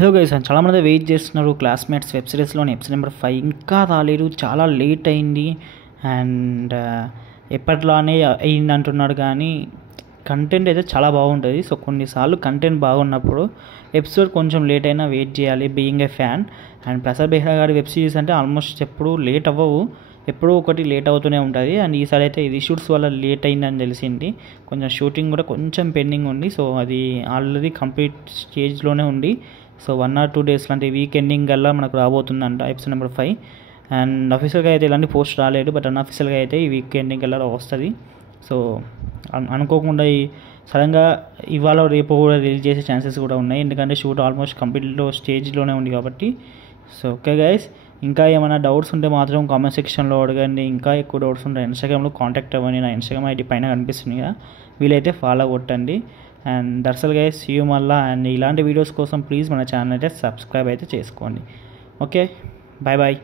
Hello guys, చాలామంది wait చేస్తున్నారు classmates web సిరీస్లోని episode number 5 ఇంకా రాలేదు. చాలా లేట్ అయింది అండ్ ఎప్పట్లానే అయింది అంటున్నాడు, కానీ కంటెంట్ అయితే చాలా బాగుంటుంది. సో కొన్నిసార్లు కంటెంట్ బాగున్నప్పుడు ఎపిసోడ్ కొంచెం లేట్ అయినా వెయిట్ చేయాలి, being a fan. And Prasad Behra గారి వెబ్ సిరీస్ అంటే ఆల్మోస్ట్ ఎప్పుడు లేట్ అవ్వవు, ఎప్పుడూ ఒకటి లేట్ అవుతూనే ఉంటుంది. అండ్ ఈసారి అయితే ఇది షూట్స్ వల్ల లేట్ అయిందని తెలిసింది. కొంచెం షూటింగ్ కూడా కొంచెం పెండింగ్ ఉంది. సో అది ఆల్రెడీ కంప్లీట్ స్టేజ్లోనే ఉంది. సో 1 or 2 days లాంటి వీక్ ఎండింగ్ కల్లా మనకు రాబోతుందంట ఎపిసోడ్ నెంబర్ 5. అండ్ అఫీషియల్గా అయితే ఇలాంటి పోస్ట్ రాలేదు, బట్ అన్అఫీషియల్గా అయితే ఈ వీక్ ఎండింగ్ కల్లా వస్తుంది. సో అనుకోకుండా సడన్గా ఇవాళ రేపు కూడా రిలీజ్ చేసే ఛాన్సెస్ కూడా ఉన్నాయి, ఎందుకంటే షూట్ ఆల్మోస్ట్ కంప్లీట్లో స్టేజ్లోనే ఉంది కాబట్టి. సో ఓకే గైస్, ఇంకా ఏమైనా డౌట్స్ ఉంటే మాత్రం కామెంట్ సెక్షన్లో అడగండి. ఇంకా ఎక్కువ డౌట్స్ ఉంటాయి ఇన్స్టాగ్రామ్లో కాంటాక్ట్ అవ్వండి. నా ఇన్స్టాగ్రామ్ ఐడి పైన కనిపిస్తుంది కదా, వీలైతే ఫాలో కొట్టండి. And that's guys, see you మళ్ళా. అండ్ ఇలాంటి వీడియోస్ కోసం ప్లీజ్ మన ఛానల్ అయితే సబ్స్క్రైబ్ అయితే చేసుకోండి. Okay, bye bye.